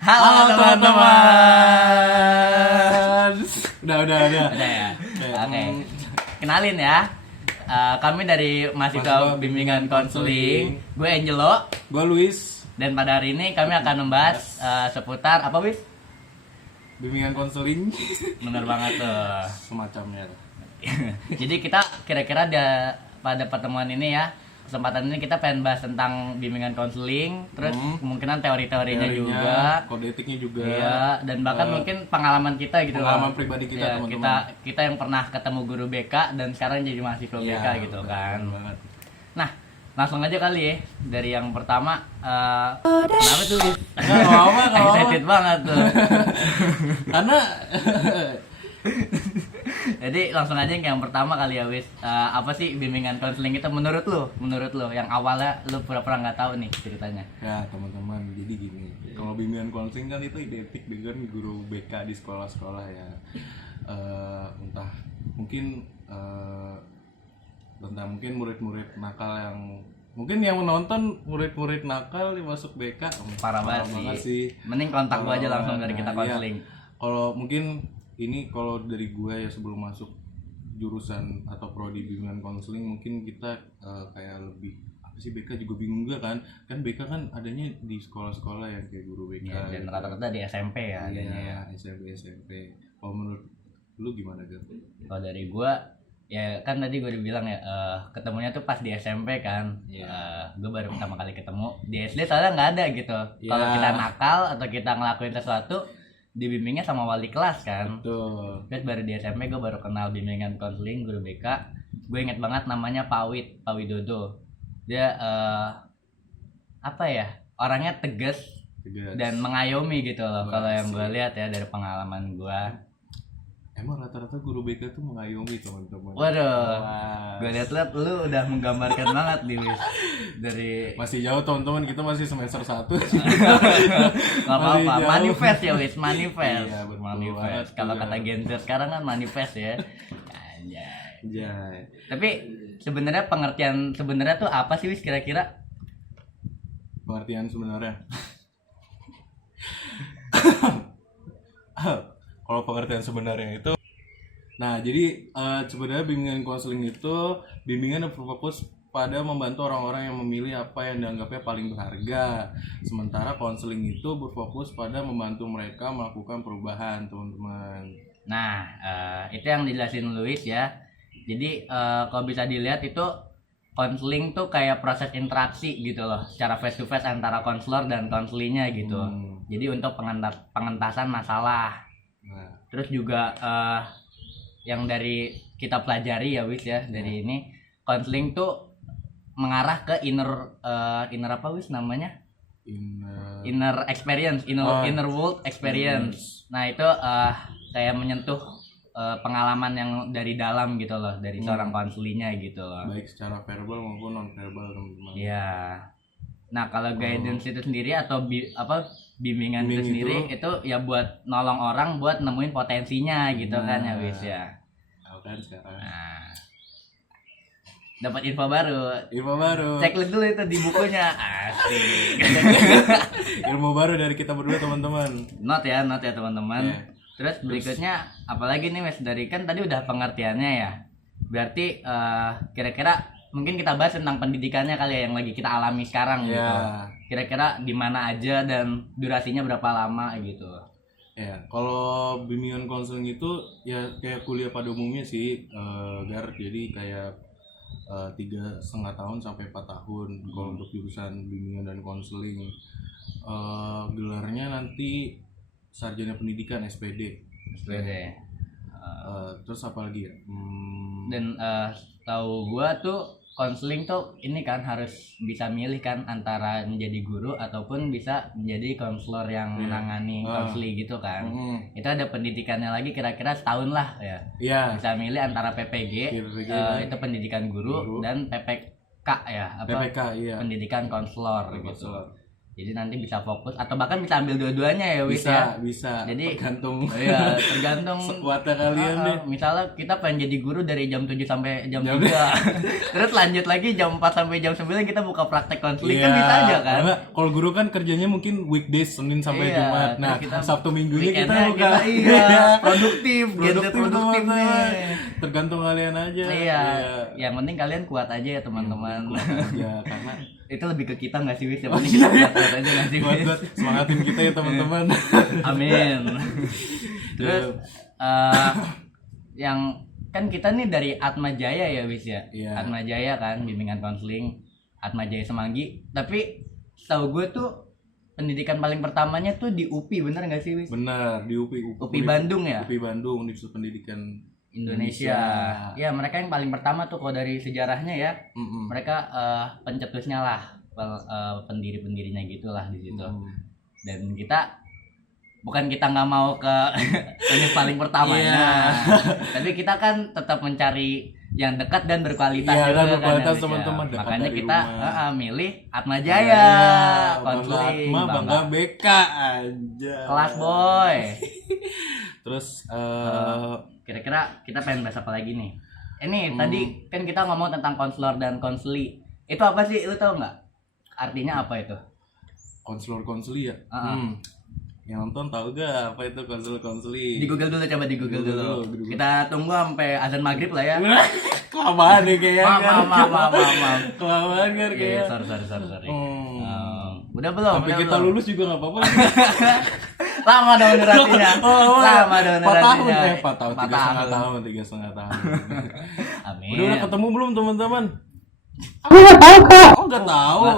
Halo teman-teman. Udah ya. Oke. Kenalin ya. Kami dari mahasiswa bimbingan konseling. Gue Angelo. Gue Luis. Dan pada hari ini kami akan membahas seputar apa, Wis? Bimbingan konseling. Bener banget tuh. Semacamnya. Jadi kita kira-kira pada pertemuan ini ya, kesempatan ini kita pengen bahas tentang bimbingan konseling, terus kemungkinan teorinya juga, kode etiknya juga, iya, dan bahkan mungkin pengalaman kita gitu, pengalaman pribadi kita, ya, teman-teman. kita yang pernah ketemu guru BK dan sekarang jadi mahasiswa BK gitu kan. Banget. Nah, langsung aja kali ya dari yang pertama. Kenapa tuh? Excited banget tuh. Karena jadi langsung aja yang pertama kali ya, Wis. Apa sih bimbingan konseling itu menurut lo yang awalnya lo pura-pura nggak tahu nih ceritanya? ya teman-teman, jadi gini, kalau bimbingan konseling kan itu identik dengan guru BK di sekolah-sekolah ya. Entah mungkin mungkin murid-murid nakal yang menonton murid-murid nakal masuk BK Parah banget sih. Mending kontak gua aja langsung dari kita konseling. Kalau mungkin ini kalau dari gue ya, sebelum masuk jurusan atau prodi bimbingan konseling, mungkin kita kayak lebih apa sih, BK juga bingung juga kan BK kan adanya di sekolah-sekolah yang kayak guru BK ya, dan rata-rata di SMP ya adanya ya. SMP. Kalau menurut lu gimana, Gar? Kalau dari gua ya kan tadi gue udah bilang ya, ketemunya tuh pas di SMP kan. Gue baru pertama kali ketemu di SD, soalnya nggak ada gitu. Kalau kita nakal atau kita ngelakuin sesuatu, dibimbingnya sama wali kelas kan. Betul. Terus baru di SMP gue baru kenal bimbingan konseling guru BK. Gue inget banget namanya Pak Widodo. Dia apa ya, orangnya tegas dan mengayomi gitu loh. Kalau yang gue lihat ya dari pengalaman gue. Emang rata-rata guru BK tuh mengayomi, teman-teman. Waduh, gue lihat lu udah menggambarkan banget nih, Wis. Dari masih jauh, teman-teman, kita masih semester 1. Nggak apa-apa, manifest ya, Wis, manifest. Iya, betul. Manifest. Kalau kata Gen Z sekarang kan manifest ya. Anjay. Tapi sebenarnya pengertian sebenarnya tuh apa sih, Wis, kira-kira? Pengertian sebenarnya. Kalau pengertian sebenarnya itu, nah jadi sebenarnya bimbingan konseling itu bimbingan yang berfokus pada membantu orang-orang yang memilih apa yang dianggapnya paling berharga. Sementara konseling itu berfokus pada membantu mereka melakukan perubahan, teman-teman. Nah, itu yang dijelasin Luis ya. Jadi kalau bisa dilihat itu konseling tuh kayak proses interaksi gitu loh, secara face to face antara konselor dan konselingnya gitu. Jadi untuk pengentasan masalah. Terus juga yang dari kita pelajari ya, Wis ya, dari ini konseling tuh mengarah ke inner apa, Wis, namanya? Inner experience, inner world experience. Nah, itu kayak menyentuh pengalaman yang dari dalam gitu loh, dari seorang konselingnya gitu loh. Baik secara verbal maupun non verbal, teman-teman. Iya. Nah, kalau guidance itu sendiri atau bimbingan itu sendiri itu ya buat nolong orang buat nemuin potensinya gitu kan ya, Wis ya. Kan sekarang. Nah, dapat info baru. Cek dulu itu di bukunya. Asik. Ilmu baru dari kita berdua, teman-teman. Not ya teman-teman. Yeah. Terus berikutnya apalagi nih, Wis, dari kan tadi udah pengertiannya ya. Berarti kira-kira mungkin kita bahas tentang pendidikannya kali ya, yang lagi kita alami sekarang gitu. Kira-kira di mana aja dan durasinya berapa lama gitu. Ya, kalau bimbingan konseling itu ya kayak kuliah pada umumnya sih, Gar. Jadi kayak 3,5 tahun sampai 4 tahun kalau untuk jurusan bimbingan dan konseling. Gelarnya nanti sarjana pendidikan, SPD. Terus apa lagi ya? Dan tahu gua tuh konseling tuh ini kan harus bisa milih kan antara menjadi guru ataupun bisa menjadi konselor yang menangani konseling gitu kan. Itu ada pendidikannya lagi kira-kira setahun lah ya. Bisa milih antara PPG, itu pendidikan guru dan PPK ya, PPK, pendidikan konselor gitu. Jadi nanti bisa fokus atau bahkan bisa ambil dua-duanya ya Wis ya. Bisa. Jadi tergantung. Iya, tergantung sekuatnya kalian deh. Misalnya kita pengen jadi guru dari jam 7 sampai jam 3. Terus lanjut lagi jam 4 sampai jam 9 kita buka praktek konseling kan bisa aja kan. Kalau guru kan kerjanya mungkin weekdays Senin sampai Jumat. Nah, kita Sabtu Minggunya kita buka. Produktif nih. Tergantung kalian aja. Iya. Yang penting kalian kuat aja ya teman-teman. Ya, karena itu lebih ke kita nggak sih Wis? Yang penting kita kuat aja nggak sih Wis? Buat semangatin kita ya teman-teman. Amin. Terus yang kan kita nih dari Atma Jaya ya Wis ya. Atma Jaya kan bimbingan konseling Atma Jaya Semanggi. Tapi setahu gue tuh pendidikan paling pertamanya tuh di UPI, bener nggak sih Wis? Bener, di UPI Bandung ya. UPI Bandung, Universitas Pendidikan Indonesia. Ya mereka yang paling pertama tuh kalau dari sejarahnya ya. Mereka pencetusnya lah, pendiri-pendirinya gitulah di situ. Dan kita bukan kita nggak mau ke ini paling pertamanya, tapi kita kan tetap mencari yang dekat dan berkualitas juga berkualitas kan, teman-teman. Makanya kita milih Atma Jaya, konseling, bangga BK aja. Kelas boy. Terus kira-kira kita pengen bahas apa lagi nih? Ini tadi kan kita ngomong tentang konselor dan konseli. Itu apa sih? Lu tahu nggak? Artinya apa itu? Konselor konseli ya? Yang nonton tahu gak apa itu konselor konseli? Di Google dulu, coba di Google dulu. Kita tunggu sampai azan maghrib lah ya. Kelamaan nih kayaknya. Maaf. Kelamaan kan kayaknya. Sorry. Udah belum? Sampai kita lulus juga nggak apa-apa. Lama dong durasinya. Lama dong durasinya. 4 tahun, 3,5 tahun. Amin. Udah ketemu belum teman-teman? Aku nggak tahu kak. Oh nggak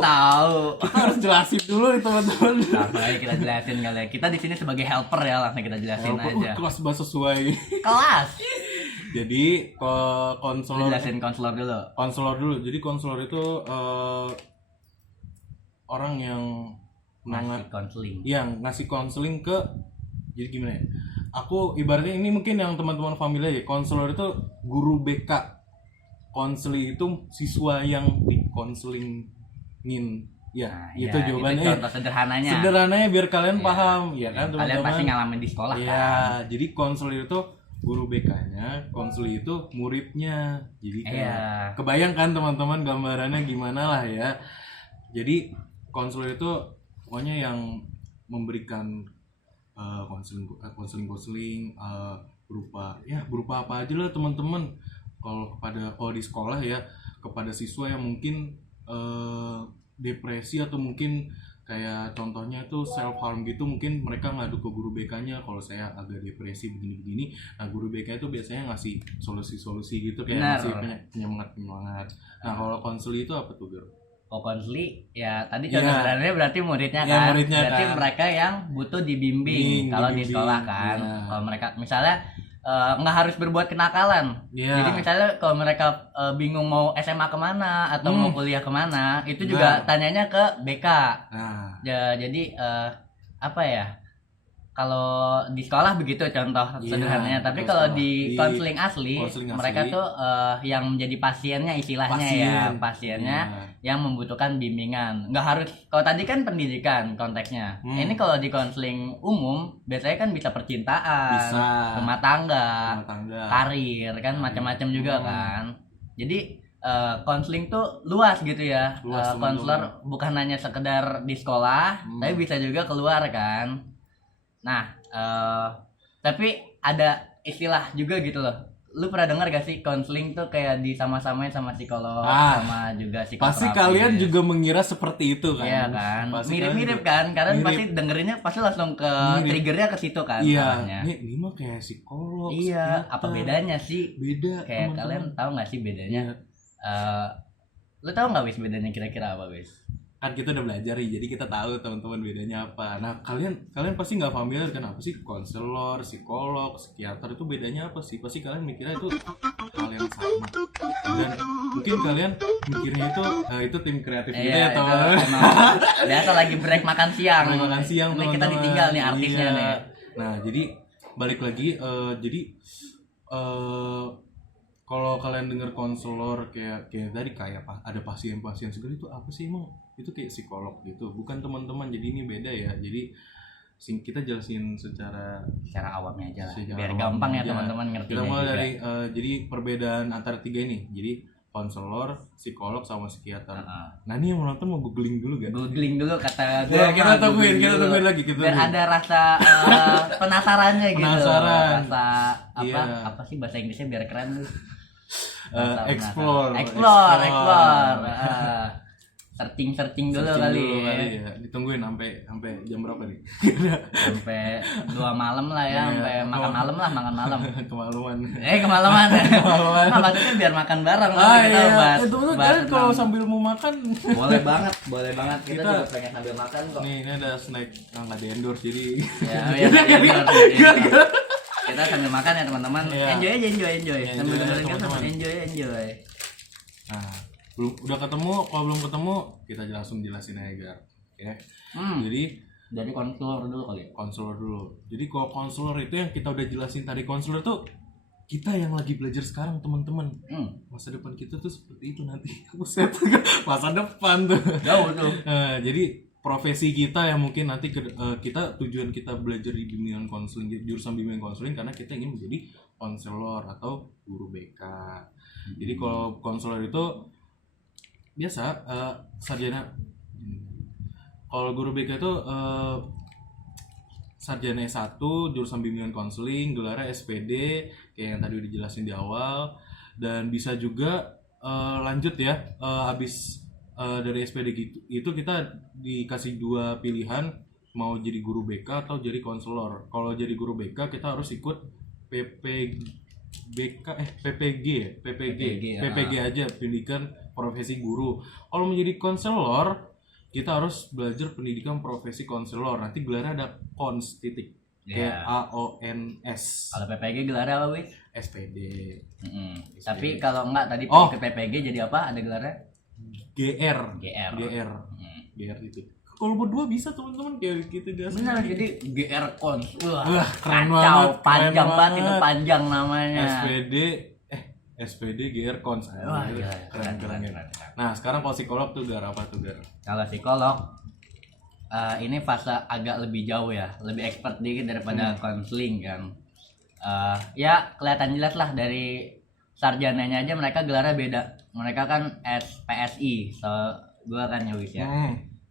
tahu. Kita harus jelasin dulu nih teman-teman. Baik, kita jelasin kali ya. Kita di sini sebagai helper ya, langsung kita jelasin aja. Kelas bahasa sesuai. Kelas. Jadi konselor. Jelasin konselor dulu. Konselor dulu. Jadi konselor itu orang yang ngasih konseling. Yang ngasih konseling ke. Jadi gimana ya? Aku ibaratnya ini mungkin yang teman-teman familiar ya. Konselor itu guru BK. Konseli itu siswa yang dikonselingin. Ya, itu jawabannya. Itu contoh sederhananya. Sederhananya biar kalian paham, ya kan teman-teman. Kalian pasti ngalamin di sekolah kan. Jadi konselor itu guru BK-nya, konseli itu muridnya. Jadi kebayang kan teman-teman gambarannya gimana lah ya. Jadi konselor itu pokoknya yang memberikan konseling berupa apa aja lah teman-teman. Kalau di sekolah ya kepada siswa yang mungkin depresi atau mungkin kayak contohnya itu self harm gitu, mungkin mereka ngadu ke guru BK-nya kalau saya agak depresi begini-begini. Nah guru BK itu biasanya ngasih solusi-solusi gitu kayak ngasih penyemangat. Nah kalau konseli itu apa tuh Gero? Konseli ya tadi contohnya berarti muridnya kan. Berarti mereka yang butuh dibimbing kalau di sekolah kan. Kalau mereka misalnya nggak harus berbuat kenakalan. Jadi misalnya kalau mereka bingung mau SMA kemana atau mau kuliah kemana, itu juga tanyanya ke BK. Jadi apa ya? Kalau di sekolah begitu contoh sederhananya, tapi kalau di konseling asli mereka tuh yang menjadi pasiennya istilahnya pasiennya yang membutuhkan bimbingan. Nggak harus, kalau tadi kan pendidikan konteksnya. Ini kalau di konseling umum biasanya kan bisa percintaan, rumah tangga, karir kan macam-macam juga kan. Jadi konseling tuh luas gitu ya. Konselor bukan hanya sekedar di sekolah, tapi bisa juga keluar kan. Nah, tapi ada istilah juga gitu loh. Lu pernah dengar gak sih konseling tuh kayak disama-samain sama psikolog sama juga psikoterapis? Pasti kalian juga mengira seperti itu kan? Iya kan, mirip-mirip kan? Karena pasti dengerinnya pasti langsung ke triggernya ke situ kan? Iya. Ini mah kayak psikolog. Iya. Apa bedanya sih? Beda. Kayak kalian tahu nggak sih bedanya? Lu tahu nggak Wis bedanya kira-kira apa Wis? Kan kita udah belajar nih, jadi kita tahu teman-teman bedanya apa. Nah kalian pasti nggak familiar kan apa sih konselor, psikolog, psikiater itu bedanya apa sih? Pasti kalian mikirnya itu hal yang sama. Dan mungkin kalian mikirnya itu tim kreatif gitu ya teman. Biasa lagi break makan siang. Ini kita ditinggal nih artisnya nih. Nah jadi balik lagi kalau kalian dengar konselor kayak tadi kayak ada pasien segala itu apa sih emang? itu kayak psikolog gitu, bukan teman-teman. Jadi ini beda ya. Jadi kita jelasin secara awamnya aja lah, secara biar awam gampang ya aja. teman-teman Kita ngertinya mulai juga. dari jadi perbedaan antara tiga ini. Jadi konselor, psikolog, sama psikiater. Nah ini yang menonton mau googling dulu gak? Googling dulu kata gue. Ya, kita tungguin lagi. Biar ada rasa penasarannya gitu. Penasaran. Rasa apa? Iya. Apa sih bahasa Inggrisnya biar keren tuh? Explore. Searching dulu kali ya. Ditungguin sampai jam berapa nih? Sampai 2 malam lah ya, sampai makan malam. Kemaluan. Kemalaman. Nah, maksudnya biar makan bareng. Bahas kalau sambil mau makan. Boleh banget. Kita juga pengen sambil makan kok. Nih, ini ada snack nggak di endorse jadi. Kita sambil makan ya teman-teman. Enjoy. Sambil dengerin kan sambil enjoy. Nah, udah ketemu, kalau belum ketemu kita jelasin aja Gar. Oke. Jadi dari konselor dulu kali ya. Konselor dulu. Jadi kalau konselor itu yang kita udah jelasin tadi, konselor tuh kita yang lagi belajar sekarang teman-teman. Masa depan kita tuh seperti itu nanti. Buset. Masa depan tuh. Jauh tuh. Jadi profesi kita yang mungkin nanti kita tujuan kita belajar di bimbingan konseling, jurusan bimbingan konseling karena kita ingin menjadi konselor atau guru BK. Jadi kalau konselor itu biasa sarjana. Kalau guru BK itu sarjana S1 jurusan bimbingan konseling, gelarnya SPD kayak yang tadi udah dijelasin di awal, dan bisa juga lanjut ya habis dari SPD gitu itu kita dikasih 2 pilihan, mau jadi guru BK atau jadi konselor. Kalau jadi guru BK kita harus ikut PPG aja, pendidikan profesi guru. Kalau menjadi konselor kita harus belajar pendidikan profesi konselor. Nanti gelarnya ada kons titik. AONS. Kalau PPG gelarnya apa, Wis? SPD. Tapi kalau enggak tadi ke PPG jadi apa? Ada gelarnya? GR. Itu. Kalau berdua bisa teman-teman kayak gitu guys. Benar, jadi GR Cons. Wah, keren banget. Panjang banget itu, panjang namanya. SPD GR Cons. Wah, keren. Nah, sekarang kalau psikolog tuh Gar, apa tuh Gar? Kalau psikolog ini fase agak lebih jauh ya, lebih expert dikit daripada konseling kan. Ya kelihatan jelas lah dari sarjananya aja mereka gelarnya beda. Mereka kan PSI, gua kan ya Wis ya.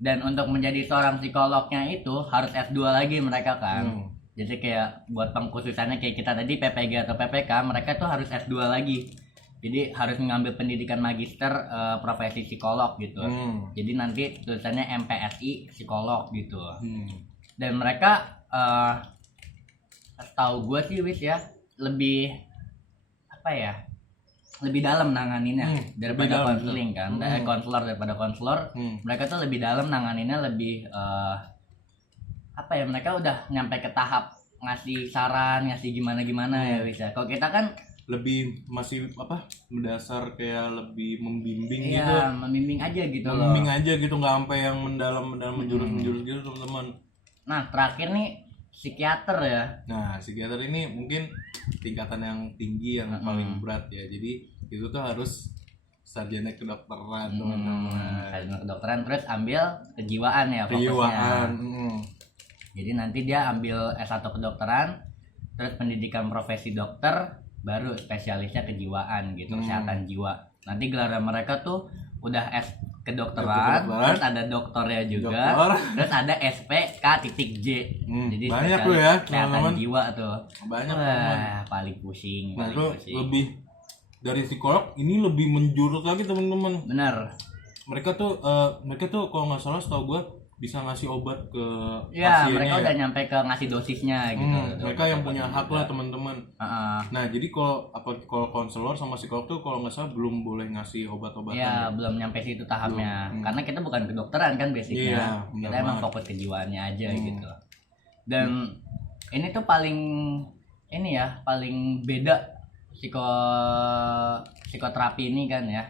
Dan untuk menjadi seorang psikolognya itu harus S2 lagi mereka kan. Jadi kayak buat pengkhususannya kayak kita tadi PPG atau PPK, mereka tuh harus S2 lagi. Jadi harus mengambil pendidikan magister profesi psikolog gitu. Jadi nanti tulisannya MPSI psikolog gitu. Dan mereka setahu gue sih Wis ya, lebih apa ya? Lebih dalam nanganinnya daripada konseling kan. Konselor daripada konselor. Mereka tuh lebih dalam nanganinnya, lebih apa ya, mereka udah nyampe ke tahap ngasih saran, ngasih gimana ya Wis ya. Kalau kita kan lebih masih apa, mendasar, kayak lebih membimbing gitu. Iya, membimbing aja gitu loh. Membimbing aja gitu, nggak sampai yang mendalam menjurus gitu teman-teman. Nah, terakhir nih psikiater ya. Nah, psikiater ini mungkin tingkatan yang tinggi, yang paling berat ya. Jadi itu tuh harus sarjana kedokteran teman-teman. Sarjana kedokteran terus ambil kejiwaan ya fokusnya. Kejiwaan. Jadi nanti dia ambil S1 kedokteran, terus pendidikan profesi dokter, baru spesialisnya kejiwaan gitu, kesehatan jiwa. Nanti gelar mereka tuh udah S kedokteran, terus ada doktornya juga, terus ada SPK.J. Jadi banyak tuh ya, kesehatan jiwa tuh. Banyak. Paling pusing. Nah, itu lebih dari psikolog ini lebih menjurus lagi teman-teman. Benar. Mereka tuh kalau nggak salah setahu gue bisa ngasih obat ke ya, pasiennya. Mereka udah nyampe ke ngasih dosisnya gitu. Mereka yang punya hak lah teman-teman. Nah, jadi kalau konselor sama psikolog tuh kalau nggak salah belum boleh ngasih obat-obatan. Ya, belum nyampe situ tahapnya. Karena kita bukan kedokteran kan basicnya. Kita emang fokus kejiwaannya aja gitu. Dan ini tuh paling beda psikoterapi ini kan ya.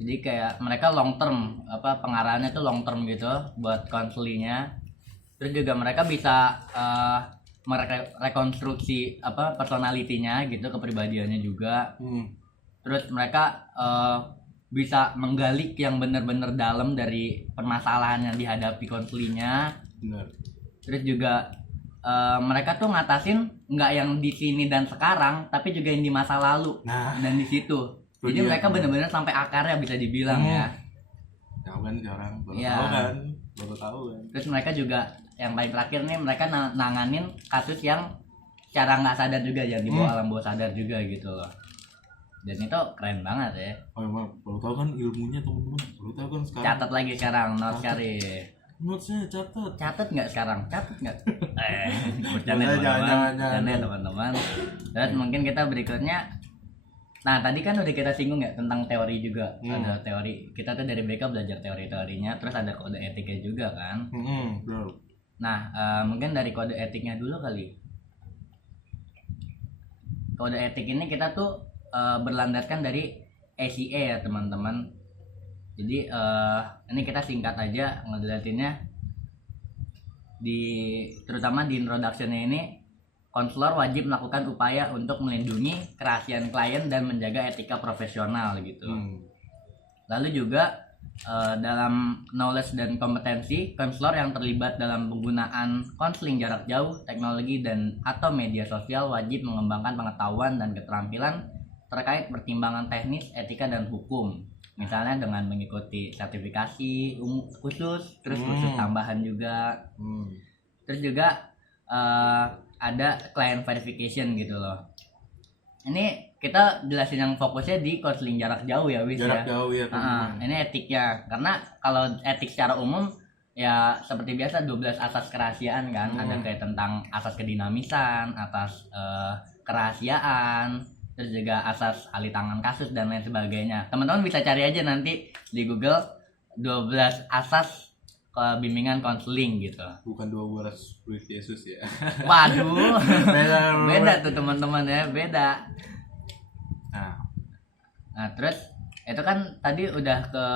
Jadi kayak mereka long term, pengarahannya tuh long term gitu buat konselingnya. Terus juga mereka bisa merekonstruksi personalitinya gitu, kepribadiannya juga. Terus mereka bisa menggali yang benar-benar dalam dari permasalahan yang dihadapi konselingnya. Benar. Terus juga mereka tuh ngatasin nggak yang di sini dan sekarang, tapi juga yang di masa lalu dan di situ. Jadi mereka benar-benar sampai akarnya bisa dibilang ya. Tahu kan sekarang, baru tahu kan. Terus mereka juga yang paling terakhir nih, mereka nanganin kasus yang secara nggak sadar juga ya, di bawah alam bawah sadar juga gitu loh. Dan itu keren banget ya. Oh emang baru tahu kan ilmunya teman-teman. Baru tahu kan sekarang. Catat lagi sekarang, notes cari. Notesnya Catat nggak sekarang? Catat nggak? Bercanda teman-teman. Terus mungkin kita berikutnya. Nah tadi kan udah kita singgung ya tentang teori juga. Ada teori. Kita tuh dari BK belajar teori-teorinya. Terus ada kode etiknya juga kan. Benar. Nah mungkin dari kode etiknya dulu kali. Kode etik ini kita tuh berlandaskan dari ACA ya teman-teman. Jadi ini kita singkat aja ngejelasinnya. Terutama di introduction-nya ini, konselor wajib melakukan upaya untuk melindungi kerahasiaan klien dan menjaga etika profesional gitu. Lalu juga dalam knowledge dan kompetensi, konselor yang terlibat dalam penggunaan konseling jarak jauh, teknologi dan atau media sosial wajib mengembangkan pengetahuan dan keterampilan terkait pertimbangan teknis, etika dan hukum. Misalnya dengan mengikuti sertifikasi khusus, terus khusus tambahan juga. Terus juga ada client verification gitu loh. Ini kita jelasin yang fokusnya di konseling jarak jauh ya, Wis ya. Jarak jauh ya. Ini etiknya. Karena kalau etik secara umum ya seperti biasa 12 asas kerahasiaan kan. Ada kayak tentang asas kedinamisan, asas kerahasiaan, terus juga asas alih tangan kasus dan lain sebagainya. Teman-teman bisa cari aja nanti di Google 12 asas bimbingan konseling gitu. Bukan 12 murid Yesus ya. Waduh. Beda tuh teman-teman ya, beda. Nah, terus itu kan tadi udah ke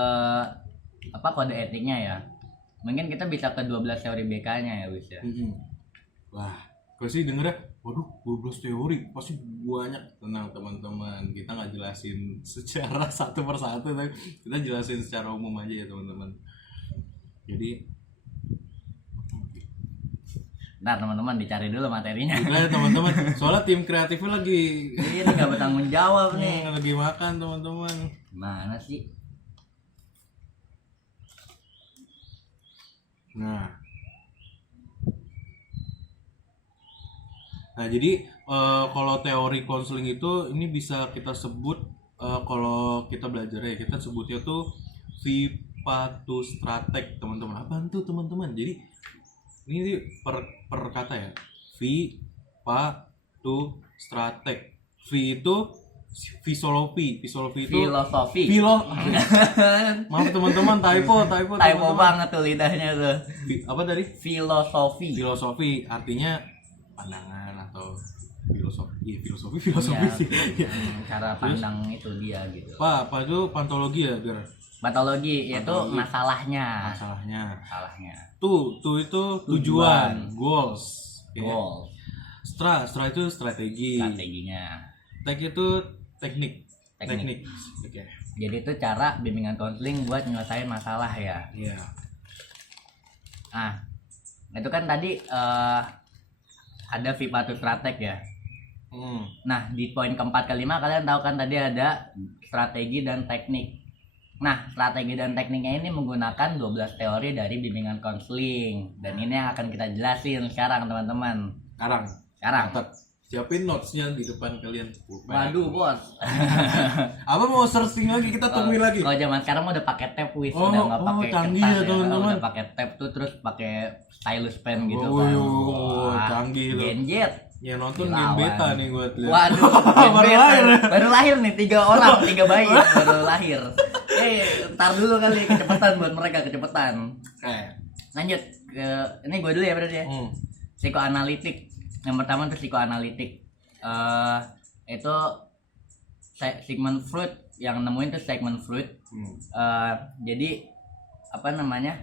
kode etiknya ya. Mungkin kita bisa ke 12 teori BK-nya ya, Wis ya. Wah, gue sih denger ya, waduh 12 teori pasti banyak. Tenang teman-teman, kita nggak jelasin secara satu persatu, tapi kita jelasin secara umum aja ya teman-teman. Jadi nah teman-teman dicari dulu materinya. Nah, teman-teman, soalnya tim kreatifnya lagi ini nggak bertanggung jawab nih. Lagi makan teman-teman. Mana sih? Nah jadi kalau teori konseling itu ini bisa kita sebut kalau kita belajar ya, kita sebutnya tuh Vipatus Strateg teman-teman. Apaan tuh teman-teman? Jadi ini per kata ya. Vipatus Strateg. V itu filosofi itu maaf teman-teman, typo banget tuh lidahnya tuh. Apa tadi? Filosofi artinya pandangan atau filosofi sih. Cara pandang itu dia gitu. Apa itu pantologi ya, Ger? Patologi yaitu masalahnya. Tuh itu tujuan, goals. Stra itu strateginya. Tech itu teknik. Okay. Jadi itu cara bimbingan konseling buat nyelesain masalah ya. Iya. Nah, itu kan tadi ada Vipatus Strateg ya. Nah, di poin keempat kelima kalian tahu kan tadi ada strategi dan teknik. Nah, strategi dan tekniknya ini menggunakan 12 teori dari bimbingan konseling. Dan ini yang akan kita jelasin sekarang teman-teman. Sekarang. Siapin notesnya di depan kalian. Waduh bos. Apa mau searching lagi, kita tungguin lagi. Kalau zaman sekarang udah pakai tab, Wis, udah nggak pakai kertas ya, teman-teman. Udah pakai tab tuh, terus pakai stylus pen gitu kan. Canggih tuh. Genjet. Ya nonton game beta nih gue lihat. Waduh, baru lahir nih 3 orang, 3 bayi baru lahir. Ntar dulu kali kecepatan buat mereka kecepatan. Lanjut ke ini gue dulu ya berarti ya. Psikoanalitik. Yang pertama itu psikoanalitik. Itu Sigmund Freud yang nemuin tuh Sigmund Freud. Jadi apa namanya?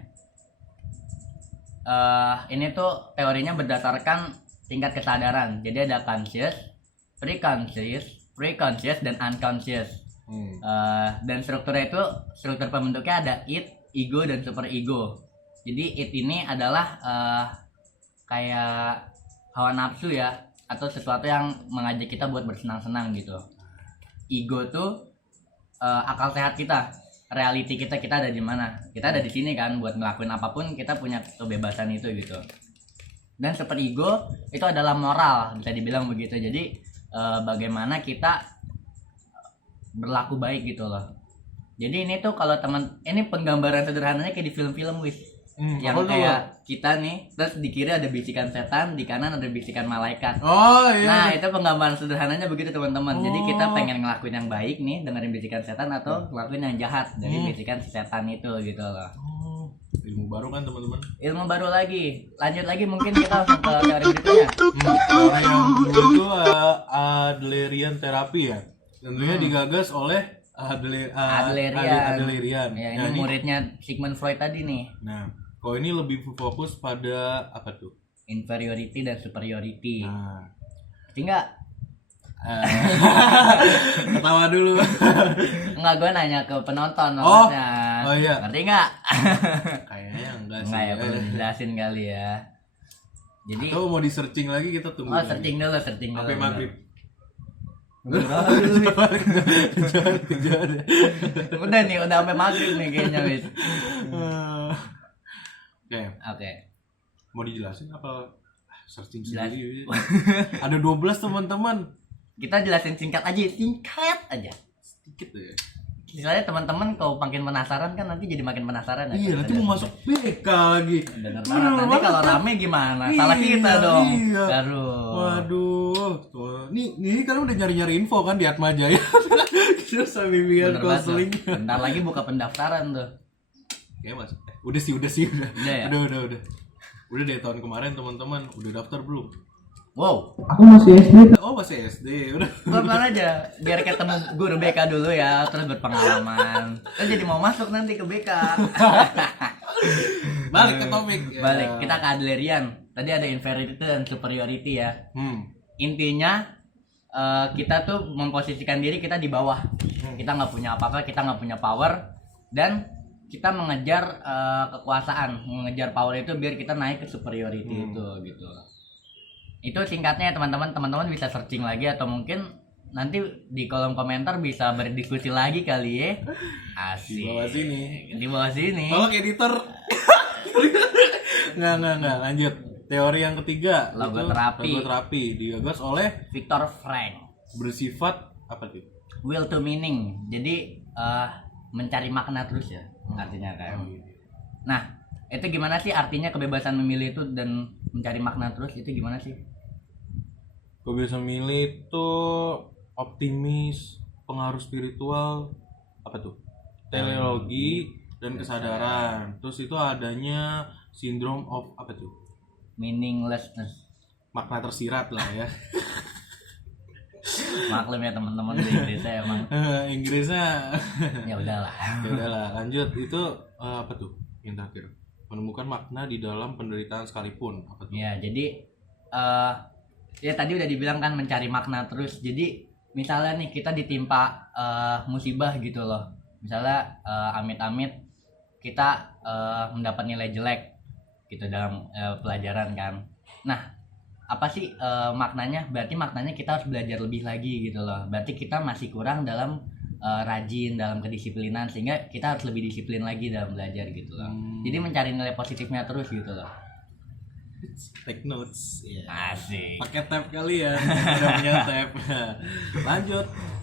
Ini tuh teorinya berdasarkan tingkat kesadaran. Jadi ada conscious, pre-conscious dan unconscious. Dan strukturnya itu struktur pembentuknya ada id, ego dan super ego. Jadi id ini adalah kayak hawa nafsu ya, atau sesuatu yang mengajak kita buat bersenang-senang gitu. Ego tuh akal sehat kita, reality kita ada di mana, kita ada di sini kan, buat ngelakuin apapun kita punya kebebasan itu gitu. Dan super ego itu adalah moral, bisa dibilang begitu. Jadi bagaimana kita berlaku baik gitu loh. Jadi ini tuh kalau ini penggambaran sederhananya kayak di film-film wis. Yang kayak kita nih, terus di kiri ada bisikan setan, di kanan ada bisikan malaikat. Oh iya. Nah itu penggambaran sederhananya begitu teman-teman. Jadi kita pengen ngelakuin yang baik nih, dengerin bisikan setan, atau ngelakuin yang jahat dari bisikan setan itu gitu loh. Ilmu baru kan teman-teman. Ilmu baru lagi. Lanjut lagi mungkin kita langsung ke teori berikutnya. Teori yang itu Adlerian terapi ya. Tentunya digagas oleh Adlerian. Ya, ini muridnya Sigmund Freud tadi nih. Nah, kalau ini lebih fokus pada apa tuh? Inferiority dan superiority. Nah, ngerti nggak? Ketawa dulu. Enggak, gue nanya ke penonton maksudnya. Oh iya. Ngerti nggak? Kayaknya enggak sih. Enggak ya, perlu dijelasin kali ya. Jadi atau mau di searching lagi kita tunggu. Oh, searching dulu. Sampai maghrib. Udah nih, udah sampai maghrib nih kayaknya wis. Oke. Mau dijelasin apa searching sendiri? Jelas. Ada 12 teman-teman. Kita jelasin singkat aja. Sedikit ya. Soalnya teman-teman kalau makin penasaran kan nanti jadi makin penasaran ya. Iya, nanti mau masuk BK lagi. Bener banget. Nanti kalau rame gimana? Salah kita dong. Iya. Waduh. Tuh, nih kalian udah nyari-nyari info kan di Atma Jaya. Terus bimbingan konseling. Bentar lagi buka pendaftaran tuh. Ya Mas. Udah sih. Udah ya? Udah. Udah deh tahun kemarin teman-teman udah daftar belum? Wow. Aku masih SD. Oh masih SD. Udah. Pelan aja. Biar ketemu guru BK dulu ya, terus berpengalaman. Kan jadi mau masuk nanti ke BK. Balik ke topik. Balik. Kita ke Adlerian. Tadi ada inferiority dan superiority ya. Intinya kita tuh memposisikan diri kita di bawah. Kita nggak punya apa-apa, kita nggak punya power, dan kita mengejar kekuasaan, mengejar power itu biar kita naik ke superiority itu gitu. Itu singkatnya ya teman-teman bisa searching lagi, atau mungkin nanti di kolom komentar bisa berdiskusi lagi kali ya. Asik. Di bawah sini. Tolong editor. Nggak. Lanjut. Teori yang ketiga. Logoterapi digagas oleh Viktor Frankl. Bersifat apa tuh? Will to meaning. Jadi mencari makna terus ya artinya kan. Nah, itu gimana sih artinya kebebasan memilih itu dan mencari makna terus itu gimana sih? Kebebasan memilih itu optimis, pengaruh spiritual, apa tuh? Teleologi dan kesadaran. Terus itu adanya syndrome of apa tuh? Meaninglessness. Makna tersirat lah ya. Maklum ya teman-teman di Inggrisnya emang. Inggrisnya. Ya udahlah. Lanjut itu apa tuh? Yang terakhir. Menemukan makna di dalam penderitaan sekalipun. Apa tuh? Ya, jadi ya tadi udah dibilang kan mencari makna terus. Jadi misalnya nih kita ditimpa musibah gitu loh. Misalnya amit-amit kita mendapat nilai jelek gitu dalam pelajaran kan. Nah, apa sih maknanya? Berarti maknanya kita harus belajar lebih lagi gitu loh. Berarti kita masih kurang dalam rajin, dalam kedisiplinan, sehingga kita harus lebih disiplin lagi dalam belajar gitu loh. Jadi mencari nilai positifnya terus gitu loh. Take notes. Asik. Pakai tab kali ya. Udah punya tab.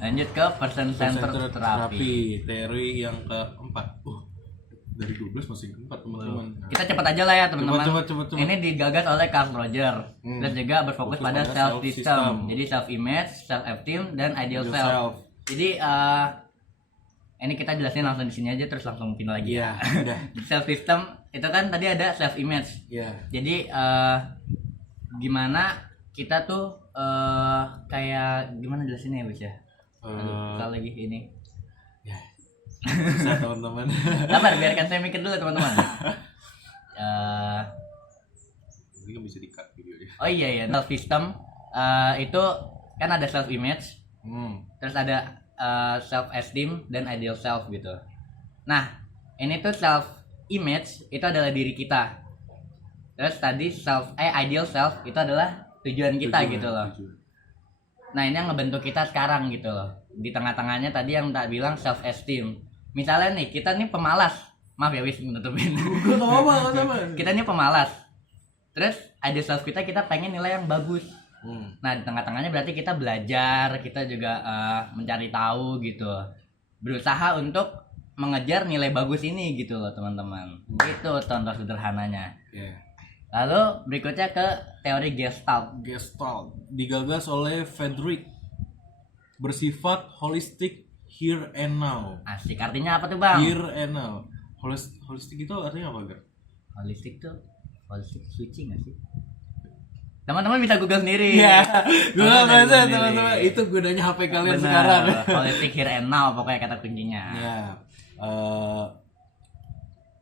Lanjut ke person centered therapy. Teori yang keempat. Dari 12 masih keempat teman-teman. Kita cepat aja lah ya teman-teman. Cepat. Ini digagas oleh Carl Roger. Terus juga berfokus pada self system. Jadi self image, self esteem, dan ideal self. Jadi ini kita jelasin langsung di sini aja terus langsung pindah lagi. Iya, udah. Self system itu kan tadi ada self image. Iya. Jadi gimana kita tuh kayak gimana jelasinnya ya, Bos ya? Kalau lagi ini. Ya. Susah teman-teman. Sabar, biarkan saya mikir dulu teman-teman. Ini kan bisa di-cut videonya. Oh iya, self system itu kan ada self image. Terus ada self esteem dan ideal self gitu. Nah, ini tuh self image itu adalah diri kita. Terus tadi ideal self itu adalah tujuan kita gitu loh. Nah, ini yang ngebentuk kita sekarang gitu loh. Di tengah-tengahnya tadi yang tak bilang self esteem. Misalnya nih, kita nih pemalas. Maaf ya Wis nutupin. Gak apa-apa. Kita nih pemalas. Terus ideal self kita pengen nilai yang bagus. Nah, di tengah-tengahnya berarti kita belajar, kita juga mencari tahu gitu. Berusaha untuk mengejar nilai bagus ini gitu loh, teman-teman. Itu contoh sederhananya. Lalu berikutnya ke teori Gestalt. Gestalt digagas oleh Friedrich, bersifat holistic here and now. Asik, artinya apa tuh, Bang? Here and now. Holistic itu artinya apa, Gar? Holistic switching nggak sih? Teman-teman bisa Google sendiri. Iya. Google aja teman-teman. Itu gunanya HP kalian sekarang. Holistic here and now pokoknya kata kuncinya. Ya.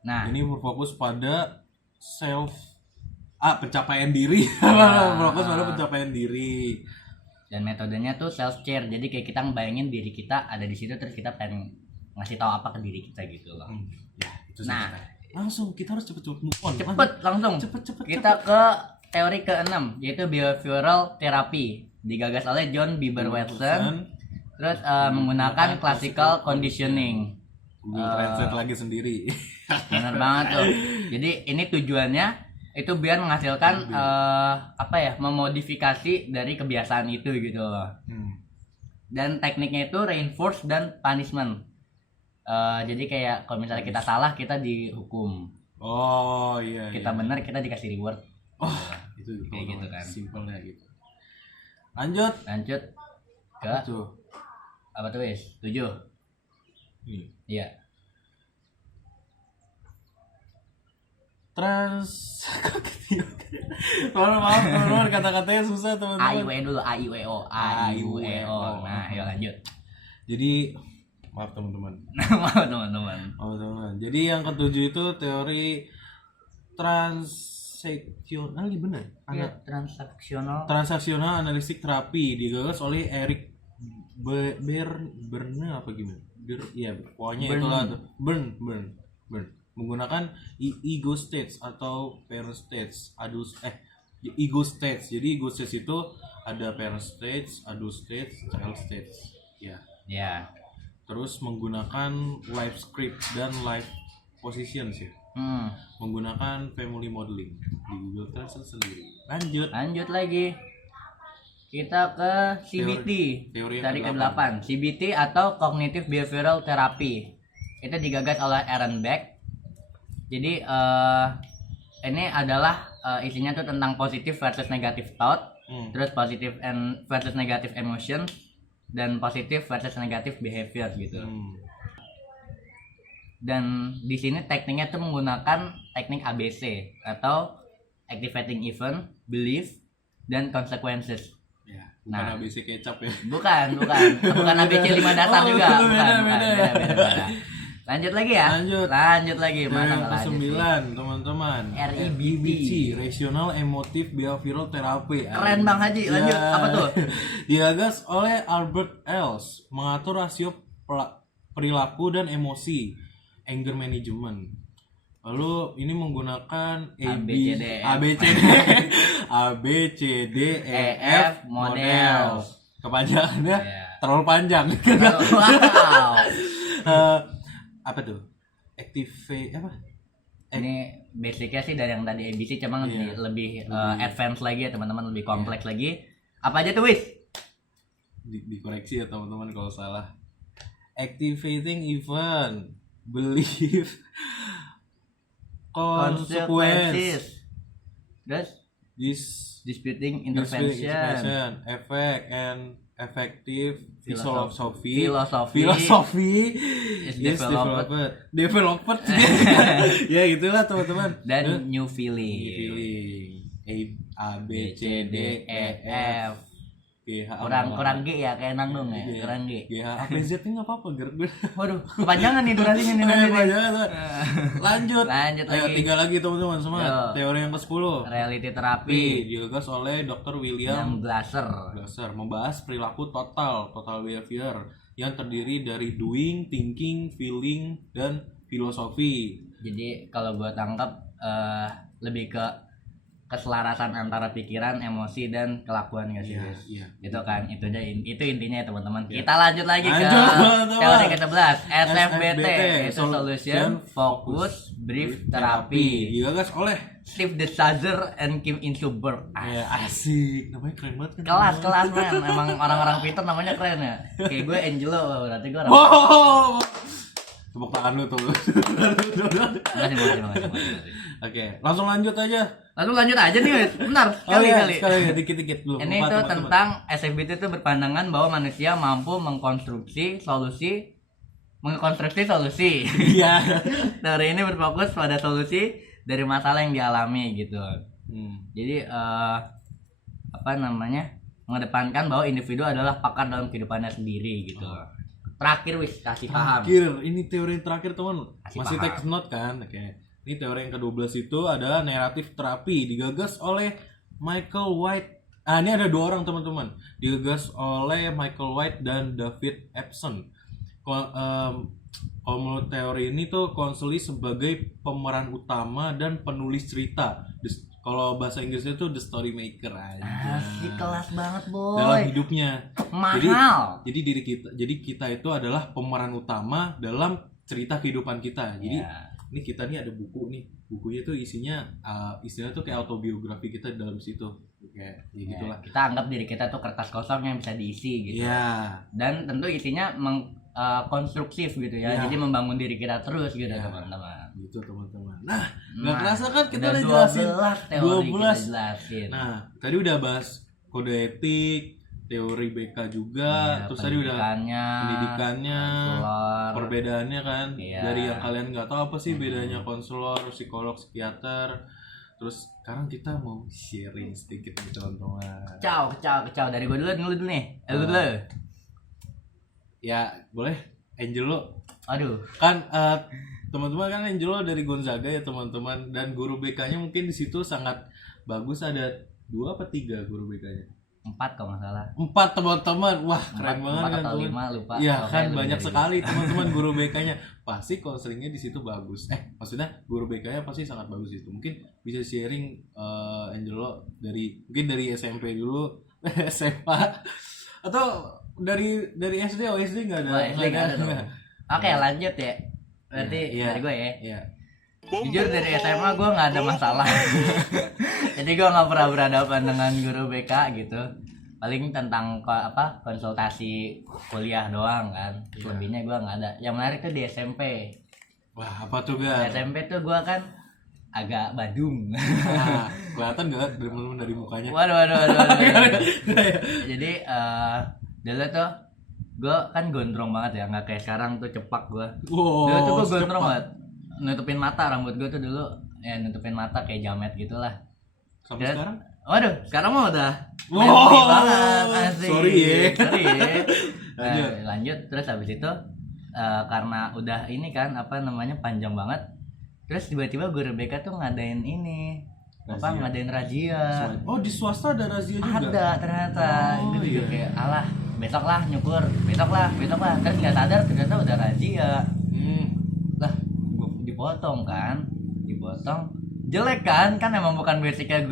Nah, ini berfokus pada pencapaian diri. Fokus pada pencapaian diri. Dan metodenya tuh self care. Jadi kayak kita ngebayangin diri kita ada di situ, terus kita pengen ngasih tahu apa ke diri kita gitu loh. Ya, itu nah, langsung kita harus cepet move on. Langsung. Kita ke teori ke-6 yaitu behavioral therapy, digagas oleh John Bieber-Watson. Terus menggunakan classical conditioning. Translate lagi sendiri. Benar banget tuh. Jadi ini tujuannya itu biar menghasilkan memodifikasi dari kebiasaan itu gitu loh. Dan tekniknya itu reinforce dan punishment. Jadi kayak kalau misalnya kita salah kita dihukum. Oh iya. Kita benar kita dikasih reward. Itu kayak gitu kan. Simpelnya gitu. Lanjut ke apa tuh Wis? 7. Iya. Maaf teman-teman, kata-katanya susah teman-teman. AIWO. Nah, ayo lanjut. Jadi maaf teman-teman. Jadi yang ketujuh itu teori transaksional, benar? Iya, transaksional analitik terapi digagas oleh Eric Berne apa gimana? Pokoknya itulah tuh. Burn. Menggunakan ego states atau parent states, ego states. Jadi ego states itu ada parent states, adult states, child states. Ya. Terus menggunakan life script dan life positions ya. Menggunakan family modeling di Google Translate sendiri. Lanjut lagi. Kita ke CBT. Teori ke-8. CBT atau Cognitive Behavioral Therapy. Itu digagas oleh Aaron Beck. Jadi ini adalah isinya tuh tentang positive versus negative thought, terus positive versus negative emotion, dan positive versus negative behavior gitu. Dan di sini tekniknya tuh menggunakan teknik ABC atau activating event, belief, dan consequences. Bukan ABC kecap ya. Bukan ABC 5 dasar juga. Beda. Lanjut lagi. Yang ke-9 teman-teman. REBT, Rational Emotive Behavioral Therapy. Keren Bang Haji. Lanjut, apa tuh? Digagas oleh Albert Ellis, mengatur rasio perilaku dan emosi, anger management. Lalu ini menggunakan ABCDEF model. Kepanjangannya terlalu panjang. Wow. Apa tuh? Ini basicnya sih dari yang tadi ABC, cuma lebih advance lagi ya teman-teman, lebih kompleks lagi. Apa aja tuh Wis? Dikoreksi ya teman-teman kalau salah. Activating event, belief, consequences, disputing intervention, effect and effective philosophy is developed. Ya gitulah teman-teman. Dan new feeling. ABCDEF. Kurang G ya, kayak nanggung ya, kurang G. APZ ini nggak apa-apa, Ger. Waduh, kepanjangan nih durasinya nih nanti. Lanjut lagi. 3 lagi teman-teman, semangat. Teori yang ke-10. Reality terapi. Digagas oleh Dr. William Glasser. Membahas perilaku total behavior, yang terdiri dari doing, thinking, feeling, dan filosofi. Jadi kalau gue tangkap lebih ke keselarasan antara pikiran, emosi, dan kelakuan gak sih? Iya. Itu kan, itu intinya ya teman-teman. Iya. Kita lanjut lagi ke teman-teman. teori ke-11, SFBT, itu Solution Focus Brief Therapy. Digagas oleh Steve DeSazer and Kim In-soo-berg. ya, asik, namanya keren banget kan. Kelas men, emang orang-orang pintar namanya keren ya. Kayak gue Angelo, berarti gue orang. Wow. Tepuk tangan lu tuh. Makasih. Oke, langsung lanjut aja. Lalu lanjut aja nih, Wis. Bentar, Sekali. sekali. Dikit-dikit dulu. Ini tuh tentang SFBT itu berpandangan bahwa manusia mampu mengkonstruksi solusi. Iya. Teori ini berfokus pada solusi dari masalah yang dialami gitu. Jadi mengedepankan bahwa individu adalah pakar dalam kehidupannya sendiri gitu. Terakhir Wis, kasih paham. Ini teori terakhir teman. Kasih Masih paham. text note kan? Oke. Ini teori yang ke-12 itu adalah naratif terapi, digagas oleh Michael White. Ini ada 2 orang teman-teman. Digagas oleh Michael White dan David Epson. Kalau menurut teori ini tuh konseling sebagai pemeran utama dan penulis cerita. Kalau bahasa Inggrisnya tuh the story maker aja. Asik, kelas banget boy. Dalam hidupnya. Mahal. Jadi kita itu adalah pemeran utama dalam cerita kehidupan kita. Jadi ini kita nih ada buku nih. Bukunya tuh isinya istilahnya tuh kayak autobiografi kita dalam situ. Kayak gitulah. Kita anggap diri kita tuh kertas kosong yang bisa diisi gitu. Iya. Dan tentu isinya konstruktif gitu ya. Jadi membangun diri kita terus gitu teman-teman. Gitu teman-teman. Nah, nggak kerasa kan kita udah 12 teori 12. kita jelasin. Nah, tadi udah bahas kode etik, teori BK juga, terus tadi udah pendidikannya, perbedaannya kan, dari yang kalian nggak tahu apa sih bedanya konselor, psikolog, psikiater. Terus sekarang kita mau sharing sedikit nih teman-teman. Kacau dari gue dulu nih. Dulu. Ya boleh, Angelo. Aduh. Kan teman-teman kan Angelo dari Gonzaga ya teman-teman, dan guru BK-nya mungkin di situ sangat bagus. Ada 2 apa 3 guru BK-nya? 4 kalau nggak salah. 4 teman-teman, wah keren banget kan. 4 atau 5 lupa. Ya kan banyak sekali teman-teman guru BK-nya. Pasti konselingnya di situ bagus. Maksudnya guru BK-nya pasti sangat bagus itu. Mungkin bisa sharing Angelo mungkin dari SMP dulu, SMA atau dari SD. SD nggak ada. Nggak ada. Oke, lanjut ya. Berarti dari gue ya. Iya. Jujur dari SMA gue nggak ada masalah. Jadi gue nggak pernah berhadapan dengan guru BK gitu. Paling tentang konsultasi kuliah doang kan. Lebihnya gue nggak ada. Yang menarik tuh di SMP. Wah, apa tuh Gar? SMP tuh gue kan agak badung. Nah, kelihatan gak dari mukanya? Waduh. Jadi dulu tuh gue kan gondrong banget ya, nggak kayak sekarang tuh cepak gue. Dulu tuh gue gondrong banget, nutupin mata, rambut gue tuh dulu ya nutupin mata kayak jamet gitulah. Sampai sekarang? Waduh, sekarang mah udah messy banget, asik. Sorry ya. Lanjut terus habis itu karena udah ini kan panjang banget. Terus tiba-tiba guru BK tuh ngadain ini. Ngadain razia. Oh, di swasta ada razia juga? Ada ternyata. Itu juga kayak alah, besok lah nyukur, besok lah. Terus nggak sadar ternyata udah razia. Lah, gua dipotong. Jelek kan emang bukan basicnya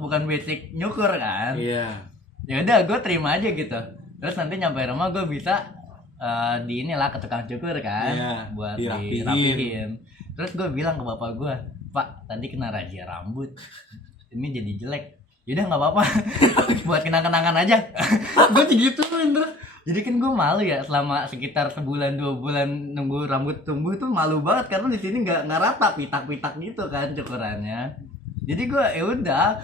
bukan basic nyukur kan. Iya. Ya udah, gue terima aja gitu. Terus nanti nyampe rumah gue bisa di inilah ke tukang cukur kan, buat dirapihin. Terus gue bilang ke bapak gue, Pak, tadi kena razia rambut, ini jadi jelek. Yaudah nggak apa-apa, buat kenang-kenangan aja. Gue gituin terus. Jadi kan gue malu ya selama sekitar sebulan 2 bulan nunggu rambut tumbuh tuh malu banget karena di sini nggak rata, pitak-pitak gitu kan cukurannya. Jadi gue ya udah,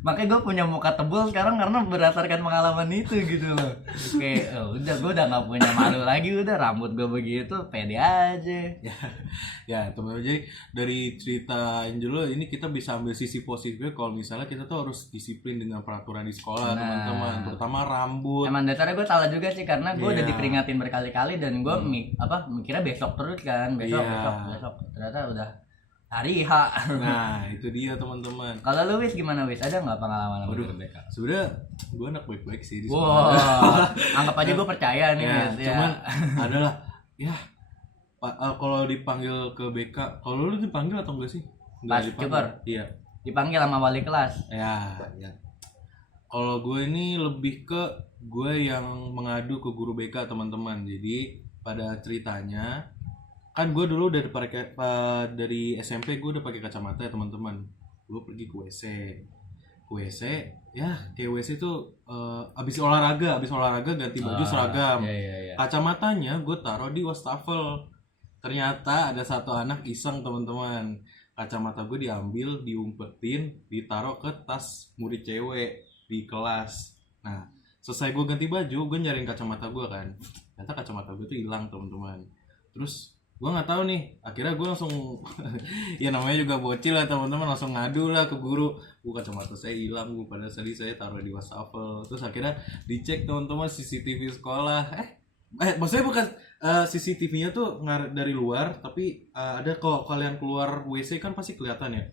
makanya gue punya muka tebal sekarang karena berdasarkan pengalaman itu gitu loh. Kayak udah, gue udah nggak punya malu lagi, udah rambut gue begitu pede aja. Ya teman-teman, jadi dari cerita Angelo ini kita bisa ambil sisi positifnya kalau misalnya kita tuh harus disiplin dengan peraturan di sekolah, teman-teman, terutama rambut. Emang dasarnya gue salah juga sih karena gue udah diperingatin berkali-kali dan gue mikirnya besok terus kan, besok ternyata udah Hari H. Nah itu dia teman-teman. Kalau lu Wis gimana Wis? Ada nggak pengalaman sama Waduh, guru BK? sebenarnya gue anak baik-baik sih di Wow, sekolah. anggap aja gue percaya nih Ya, Wis, ya. cuman adalah ya kalau dipanggil ke BK, kalau lu dipanggil atau enggak sih? Pas Dipanggil. cukur? Iya. Dipanggil sama wali kelas. Ya. Kalau gue ini lebih ke gue yang mengadu ke guru BK teman-teman. Jadi pada ceritanya kan gue dulu dari SMP gue udah pakai kacamata ya teman-teman. Gue pergi ke WC ya kayak WC itu abis olahraga ganti baju seragam. Iya. Kacamatanya gue taruh di wastafel. Ternyata ada satu anak iseng teman-teman, kacamata gue diambil, diumpetin, ditaruh ke tas murid cewek di kelas. Nah selesai gue ganti baju, gue nyariin kacamata gue kan, ternyata kacamata gue tuh hilang teman-teman. Terus gue nggak tahu nih, akhirnya gue langsung ya namanya juga bocil lah teman-teman, langsung ngadu lah ke guru, kacamata saya hilang bu, padahal tadi saya taruh di wastafel. Terus akhirnya dicek teman-teman CCTV sekolah, maksudnya bukan CCTV-nya tuh dari luar, tapi ada kalau kalian keluar WC kan pasti kelihatan ya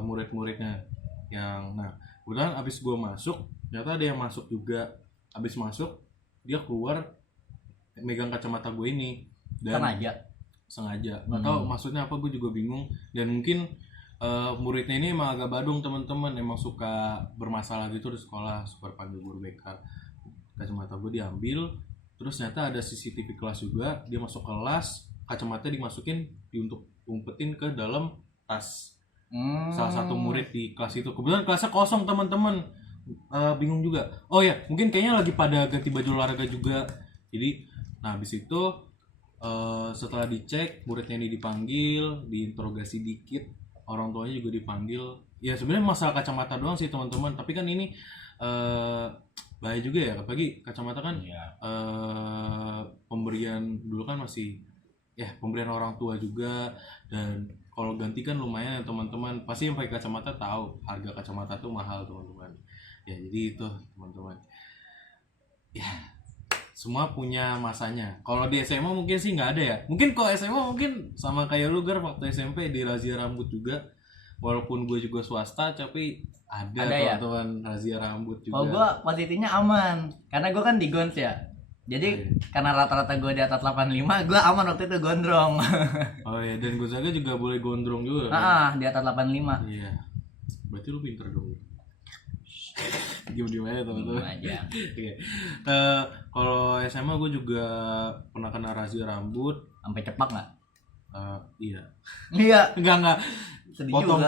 murid-muridnya yang. Nah kemudian abis gue masuk, ternyata ada yang masuk juga. Abis masuk dia keluar megang kacamata gue ini dan sengaja nggak tahu maksudnya apa, gue juga bingung. Dan mungkin muridnya ini emang agak badung teman-teman, emang suka bermasalah gitu di sekolah, suka panggil guru BK. Kacamata gue diambil, terus ternyata ada CCTV kelas juga. Dia masuk kelas, kacamata dimasukin, diumpetin ke dalam tas salah satu murid di kelas itu. Kebetulan kelasnya kosong teman-teman, bingung juga. Oh ya mungkin kayaknya lagi pada ganti baju olahraga juga. Jadi nah habis itu setelah dicek, muridnya ini dipanggil, diinterogasi dikit, orang tuanya juga dipanggil. Ya sebenarnya masalah kacamata doang sih teman-teman, tapi kan ini bahaya juga ya, apalagi kacamata kan pemberian dulu kan masih ya pemberian orang tua juga. Dan kalau ganti kan lumayan ya teman-teman, pasti yang pakai kacamata tahu harga kacamata tuh mahal teman-teman ya. Jadi itu teman-teman ya, semua punya masanya. Kalau di SMA mungkin sih nggak ada ya. Mungkin kalau SMA mungkin sama kayak lu Gar, waktu SMP di razia rambut juga. Walaupun gue juga swasta, tapi ada teman-teman ya? Razia rambut juga. Oh gue posisinya aman, karena gue kan di Gons ya. Jadi karena rata-rata gue di atas 85, gue aman waktu itu gondrong. Oh iya, dan Gonzaga juga boleh gondrong juga kan? Di atas 85. Iya. Berarti lu pinter dong. Diem aja teman-teman. Kalau SMA gue juga pernah kena razia rambut. Sampai cepak nggak? Iya. Enggak.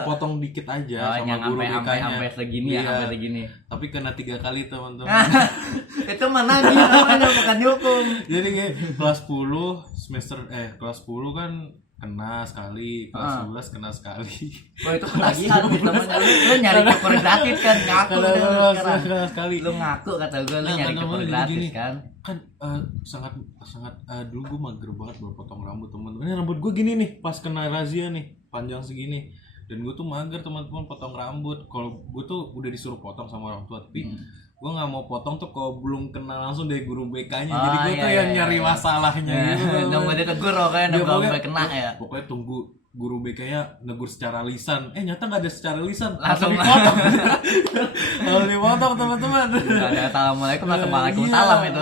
Potong dikit aja sama guru BK-nya. Sampai segini ya, sampai segini. Tapi kena 3 kali teman-teman. Itu mana namanya bukan dihukum. Jadi kayak kelas 10 kan kena sekali, kelas 11 kena sekali. Oh itu ketagihan namanya. Lu nyari cukur gratis kan, ngaku kena sekali. Lu ngaku kata gue lu nyari cukur gratis kan. Kan sangat dulu gue mager banget buat potong rambut teman-teman. Ini rambut gue gini nih pas kena razia nih, panjang segini. Dan gue tuh mager teman-teman potong rambut. Kalau gue tuh udah disuruh potong sama orang tua, tapi gue nggak mau potong tuh kalau belum kena langsung dari guru BK-nya. Jadi gue tuh yang nyari masalahnya gitu. Nunggu dia tegur kan, nunggu kena ya. Pokoknya tunggu guru BK-nya negur secara lisan. Nyata nggak ada secara lisan, langsung dipotong. Langsung dipotong teman-teman. Ada assalamualaikum, waalaikumsalam itu.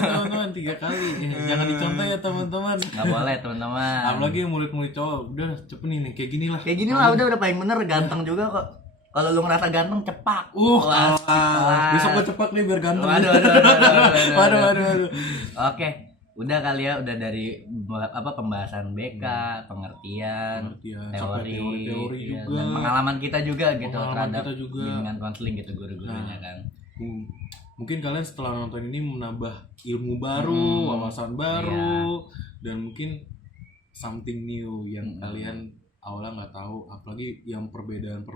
Teman-teman 3 kali. Jangan dicontoh ya teman-teman. Nggak boleh teman-teman. Apalagi murid-murid cowok, udah cepet nih kayak gini lah. Kayak gini lah udah paling bener, ganteng juga kok. Kalau lu ngerasa ganteng, cepak. Besok gua cepak nih biar ganteng. Waduh. Oke, udah kali ya, udah dari pembahasan BK, pengertian teori juga, dan pengalaman kita juga gitu terhadap bimbingan konseling gitu guru-gurunya kan. Mungkin kalian setelah nonton ini menambah ilmu baru, wawasan baru, dan mungkin something new yang kalian awalnya nggak tahu, apalagi yang perbedaan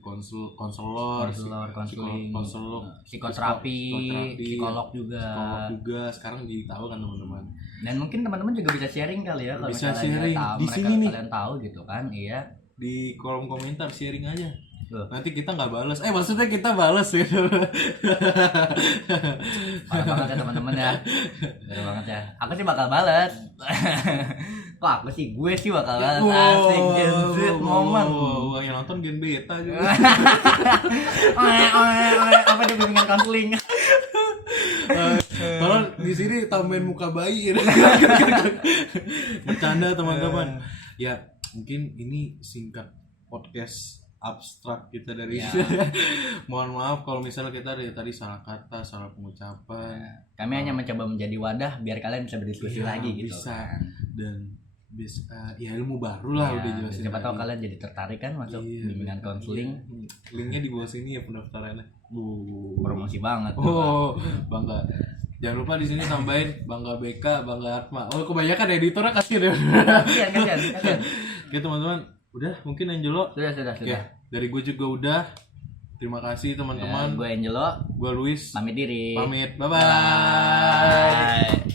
konselor, psikoterapi, psikolog juga sekarang jadi tahu kan teman-teman. Dan mungkin teman-teman juga bisa sharing kali ya, kalau bisa misalnya sharing di mereka, sini nih kalian tahu gitu kan, iya di kolom komentar sharing aja. Nanti kita nggak balas, maksudnya kita balas gitu. Parah banget ya teman-teman ya, parah banget ya. Aku sih bakal balas. Kok aku sih? Gue sih bakal balas asik Gen Z momen. Wah, yang nonton Gen Beta juga. Apa dia bimbingan konseling? Kalau di sini tambahin muka bayi. Bercanda teman-teman. Ya, mungkin ini singkat podcast abstrak kita dari mohon maaf kalau misalnya kita dari tadi salah kata, salah pengucapan. Kami hanya mencoba menjadi wadah biar kalian bisa berdiskusi lagi gitu bisa. kan. Dan bisa ya ilmu baru lah udah jelasin. Siapa tahu tadi. kalian jadi tertarik kan masuk bimbingan konseling. Linknya di bawah sini ya pendaftarannya. Promosi banget. Bangga. Jangan lupa di sini tambahin Bangga BK, Bangga Atma. Oh, kebanyakan editornya kasih deh. Kasihan. Oke teman-teman, udah mungkin Angelo. Sudah. Oke, dari gue juga udah. Terima kasih teman-teman. Gue Angelo. Gue Luis. Pamit diri. Bye bye.